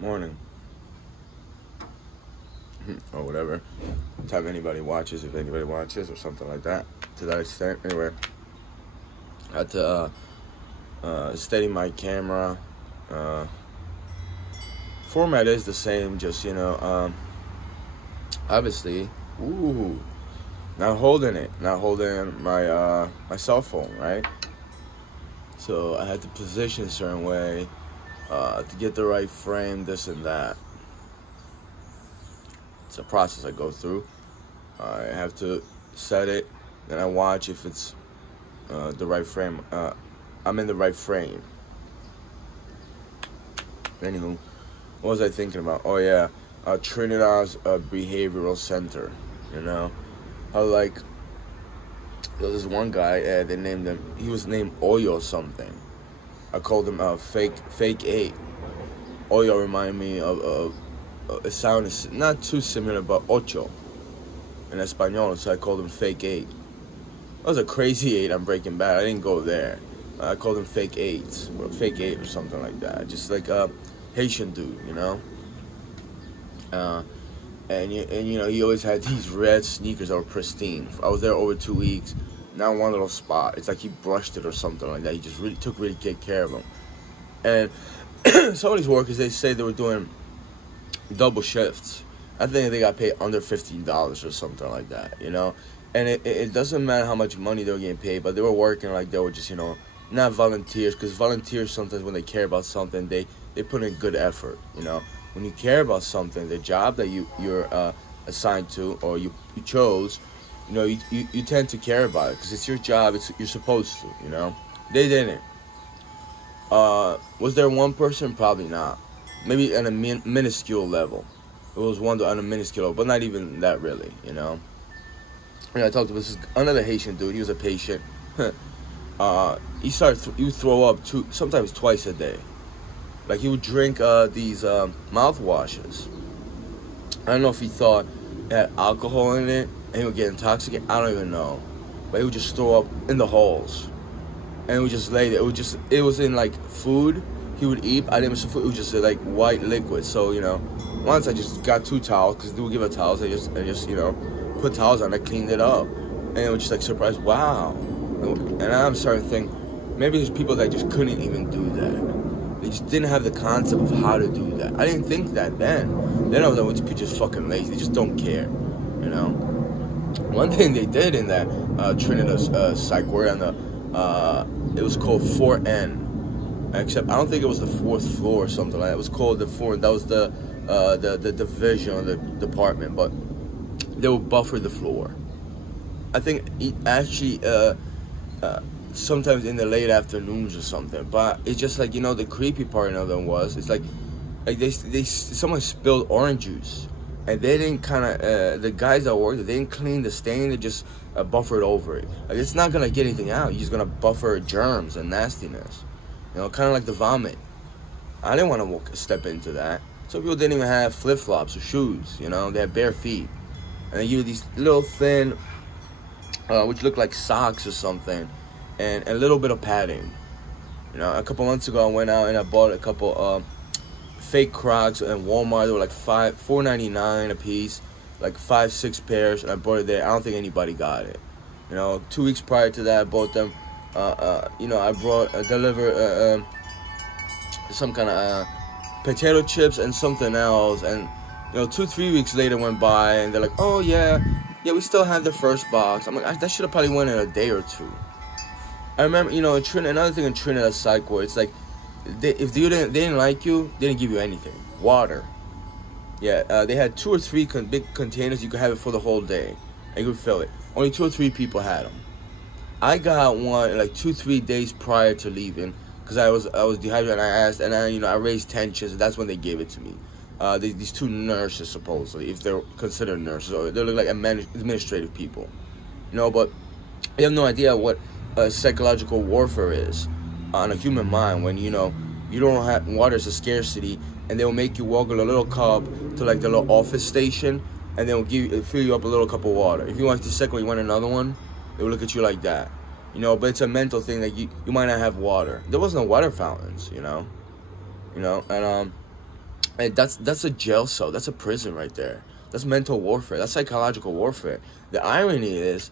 morning, or whatever time anybody watches, if anybody watches, or something like that, to that extent. Anyway, I had to steady my camera. Format is the same, just, obviously, not holding my my cell phone, right? So I had to position a certain way to get the right frame, this and that. It's a process I go through. I have to set it, then I watch if it's the right frame. I'm in the right frame. Anywho, what was I thinking about? Oh yeah, Trinidad's behavioral center. There was this one guy. They named him. He was named Oyo something. I called him Fake 8. Oyo reminded me of it sounded not too similar, but ocho in Espanol, so I called him Fake 8. That was a crazy 8 on Breaking Bad. I didn't go there. I called him Fake 8, or Fake 8 or something like that. Just like a Haitian dude, And he always had these red sneakers that were pristine. I was there over 2 weeks. Not one little spot. It's like he brushed it or something like that. He just took really good care of them. And some of these workers, they say they were doing double shifts. I think they got paid under $15 or something like that, And it doesn't matter how much money they were getting paid, but they were working like they were just, not volunteers. Because volunteers, sometimes when they care about something, they put in good effort, When you care about something, the job that you're assigned to or you chose, you tend to care about it because it's your job. You're supposed to, They didn't. Was there one person? Probably not. Maybe at a minuscule level. It was one on a minuscule level, but not even that really, I talked to this another Haitian dude. He was a patient. He would throw up sometimes twice a day. Like he would drink these mouthwashes. I don't know if he thought it had alcohol in it and he would get intoxicated. I don't even know. But he would just throw up in the halls. And it would just lay there. It was in like food he would eat. I didn't food. It was just like white liquid. So, once I just got 2 towels because they would give us towels. I just put towels on. I cleaned it up. And it was just like surprised. Wow. And I'm starting to think maybe there's people that just couldn't even do that. They just didn't have the concept of how to do that. I didn't think that then. Then I was like, people just fucking lazy. They just don't care, One thing they did in that Trinidad psych ward it was called 4N. Except I don't think it was the 4th floor or something like that. It was called the 4. That was the division or the department. But they would buffer the floor. I think actually sometimes in the late afternoons or something. But it's just like, the creepy part of them was, it's like someone spilled orange juice. And they didn't the guys that worked, they didn't clean the stain, they just buffered over it. Like, it's not going to get anything out. You're just going to buffer germs and nastiness. Kind of like the vomit. I didn't want to step into that. Some people didn't even have flip-flops or shoes, they had bare feet. And they give you these little thin, which look like socks or something, and a little bit of padding. A couple months ago I went out and I bought a couple fake Crocs in Walmart. They were like $4.99 a piece, like 5-6 pairs, and I bought it there. I don't think anybody got it. 2 weeks prior to that, I bought them. I delivered some kind of potato chips and something else, and 2-3 weeks later went by, and they're like, oh yeah, we still have the first box. I'm like, that should have probably went in a day or two. I remember, in Trinidad, another thing in Trinidad psych ward, it's like, if they didn't like you, they didn't give you anything. Water. Yeah, they had 2 or 3 big containers. You could have it for the whole day, and you could fill it. Only 2 or 3 people had them. I got one like 2-3 days prior to leaving because I was dehydrated. And I asked, and I raised tensions, and that's when they gave it to me. These 2 nurses, supposedly, if they're considered nurses, or they look like administrative people, But you have no idea what psychological warfare is on a human mind when you don't have water. Is a scarcity, and they'll make you walk with a little cup to like the little office station, and they'll fill you up a little cup of water. If you want the second one, you want another one, they will look at you like that, but it's a mental thing that you might not have water. There was no water fountains, and And that's a jail cell. That's a prison right there. That's mental warfare. That's psychological warfare. The irony is,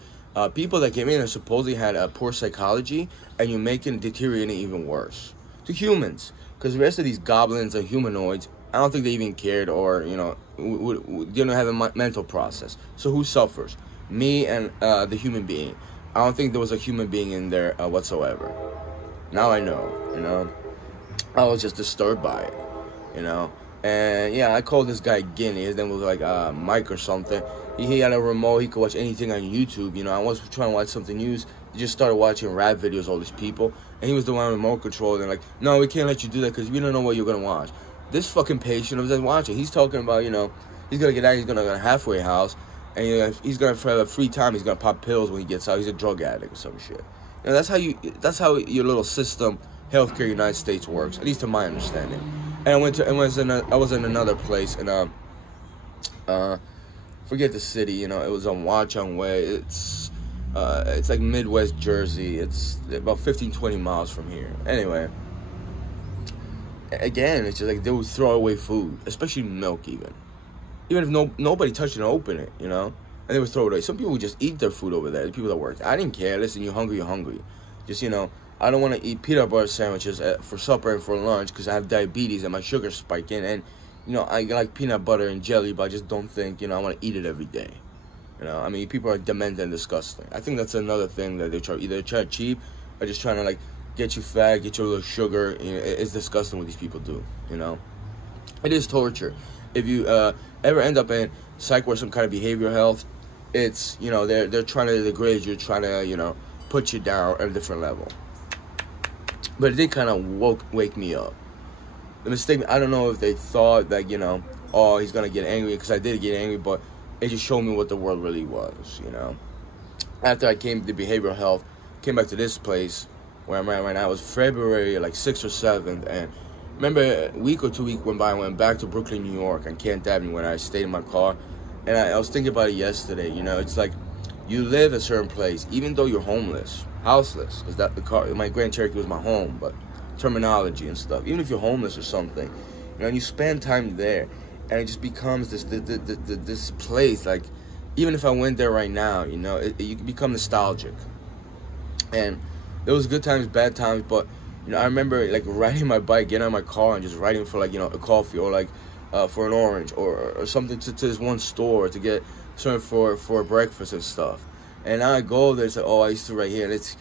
people that came in and supposedly had a poor psychology, and you're making deteriorating even worse to humans. Because the rest of these goblins are humanoids. I don't think they even cared, or they don't have a mental process. So who suffers? Me and the human being. I don't think there was a human being in there whatsoever. Now I know. I was just disturbed by it. And yeah, I called this guy Guinea. His name was like Mike or something. He had a remote. He could watch anything on YouTube. I was trying to watch something news. He just started watching rap videos, all these people. And he was the one remote control. And like, no, we can't let you do that because we don't know what you're going to watch. This fucking patient was just watching. He's talking about, he's going to get out. He's going to go to a halfway house. And he's going to, for free time, he's going to pop pills when he gets out. He's a drug addict or some shit. That's how your little system, healthcare United States works, at least to my understanding. And I was in another place, and forget the city. It was on Watchung Way. It's like Midwest Jersey. It's about 15-20 miles from here. Anyway, again, it's just like they would throw away food, especially milk, even if nobody touched it and opened it, and they would throw it away. Some people would just eat their food over there. The people that worked, I didn't care. Listen, you're hungry. Just I don't want to eat peanut butter sandwiches for supper and for lunch because I have diabetes and my sugar's spiking. And, I like peanut butter and jelly, but I just don't think, I want to eat it every day. People are demented and disgusting. I think that's another thing that they try to cheap or just trying to, get you fat, get you a little sugar. It's disgusting what these people do, It is torture. If you ever end up in psych or some kind of behavioral health, it's, they're trying to degrade you, trying to, put you down at a different level. But it did kind of wake me up. The mistake, I don't know if they thought that, oh, he's going to get angry, because I did get angry, but it just showed me what the world really was, After I came to behavioral health, came back to this place where I'm at right now. It was February, 6th or 7th, and remember a week or 2 weeks went by, I went back to Brooklyn, New York, on Kent Avenue when I stayed in my car, and I was thinking about it yesterday, it's like, you live a certain place, even though you're homeless, houseless, because that the car, my Grand Cherokee was my home, but terminology and stuff. Even if you're homeless or something, and you spend time there, and it just becomes this place. Like, even if I went there right now, you become nostalgic. And there was good times, bad times, but I remember riding my bike, getting on my car, and just riding for a coffee or for an orange or something to this one store to get something for breakfast and stuff. And now I go there, it's like, oh, I used to right here, and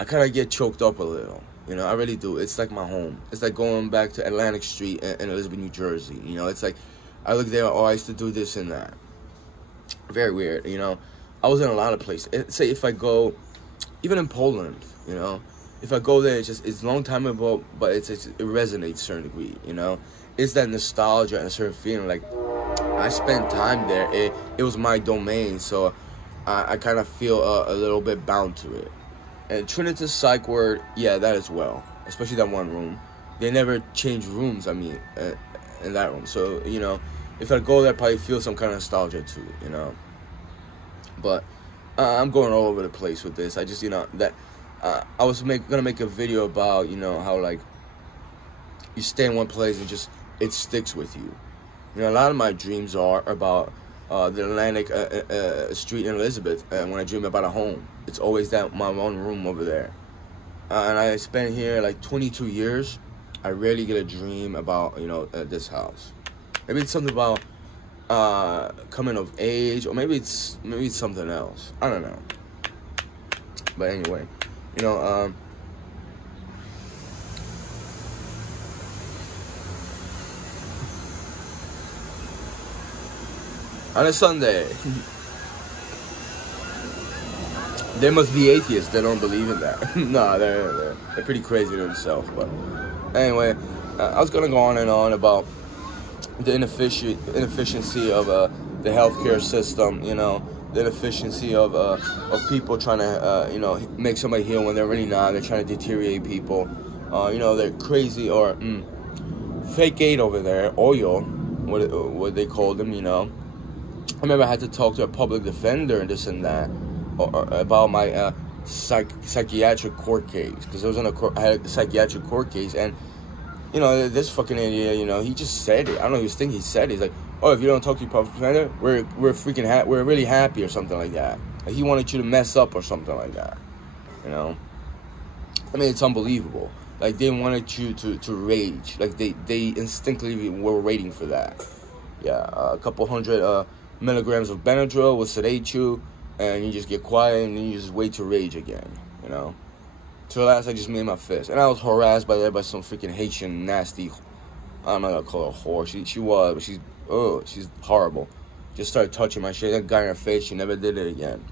I kind of get choked up a little, I really do. It's like my home. It's like going back to Atlantic Street in Elizabeth, New Jersey, it's like, I look there, oh, I used to do this and that. Very weird, I was in a lot of places. Say if I go, even in Poland, if I go there, it's a long time ago, but it resonates to a certain degree, It's that nostalgia and a certain feeling, I spent time there. It was my domain, so I kind of feel a little bit bound to it. And Trinity Psych Ward, yeah, that as well. Especially that one room. They never change rooms, in that room. So, if I go there, I probably feel some kind of nostalgia too, But I'm going all over the place with this. I just, that I was gonna make a video about, how, you stay in one place and just, it sticks with you. A lot of my dreams are about the Atlantic Street in Elizabeth, and when I dream about a home, it's always my one room over there. And I spent here 22 years. I rarely get a dream about this house. Maybe it's something about coming of age, or maybe it's something else. I don't know. But anyway, on a Sunday. There must be atheists that don't believe in that. No, they're pretty crazy themselves. But anyway, I was gonna go on and on about the inefficiency of the healthcare system. The inefficiency of people trying to make somebody heal when they're really not. They're trying to deteriorate people. They're crazy or fake aid over there, oil, what they call them. I remember I had to talk to a public defender and this and that about my psychiatric court case, because I had a psychiatric court case, and You know, this fucking idiot, you know, he just said it. I don't know, he was thinking he said it. He's like, oh, if you don't talk to your public defender, we're really happy or something like that. Like, he wanted you to mess up or something like that, you know? I mean, it's unbelievable. Like, they wanted you to rage. Like, they instinctively were waiting for that. Yeah, a couple hundred milligrams of Benadryl will sedate you, and you just get quiet, and then you just wait to rage again, you know? So last, I just made my fist. And I was harassed by some freaking Haitian nasty, I'm not gonna call her a whore. She was, but she's horrible. Just started touching my shit. That guy in her face, she never did it again.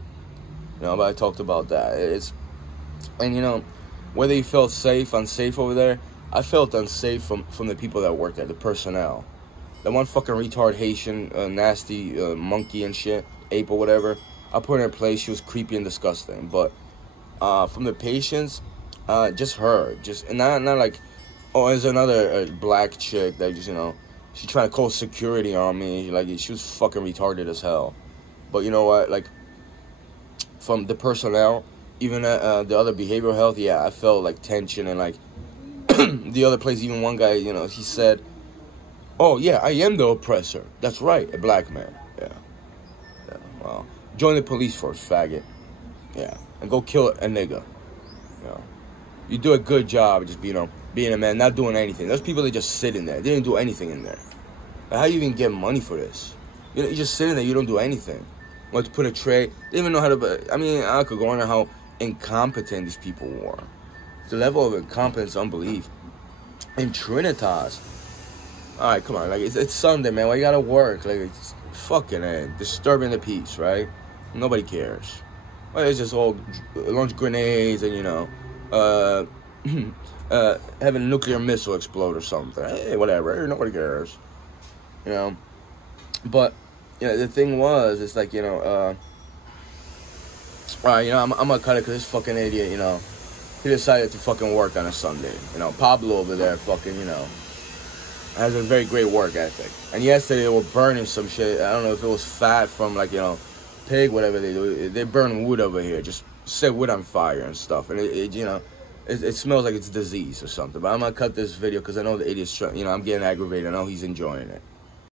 You know, but I talked about that. And you know, whether you felt unsafe over there, I felt unsafe from the people that worked there, the personnel. That one fucking retard Haitian, nasty monkey and shit, ape or whatever, I put her in place. She was creepy and disgusting. But from the patients, just her. And not like, oh, there's another black chick that just, you know, she trying to call security on me. Like, she was fucking retarded as hell. But you know what? Like, from the personnel, even the other behavioral health, yeah, I felt like tension. And like, the other place, even one guy, you know, he said, oh, yeah, I am the oppressor. That's right, a black man. Yeah. Well, join the police first, faggot. Yeah. And go kill a nigga. You know. You do a good job just, you know, being a man, not doing anything. Those people that just sit in there. They didn't do anything in there. Like, how you even get money for this? You know, you just sit in there, you don't do anything. Want to put a tray. They didn't even know how to, I mean, I could go on how incompetent these people were. The level of incompetence, unbelief. In Trinitas, all right, come on, like, it's Sunday, man. Why you gotta work? Like, it's fucking disturbing the peace, right? Nobody cares. Well, it's just all launch grenades and, you know, having a nuclear missile explode or something. Hey, whatever. Nobody cares. You know? But, you know, the thing was, it's like, you know, all right, you know, I'm gonna cut it because this fucking idiot, you know, he decided to fucking work on a Sunday. You know, Pablo over there fucking, you know, has a very great work ethic. And yesterday they were burning some shit. I don't know if it was fat from, like, you know, pig, whatever they do. They burn wood over here. Just set wood on fire and stuff. And it you know, it smells like it's disease or something. But I'm going to cut this video because I know the idiot's trying, you know, I'm getting aggravated. I know he's enjoying it.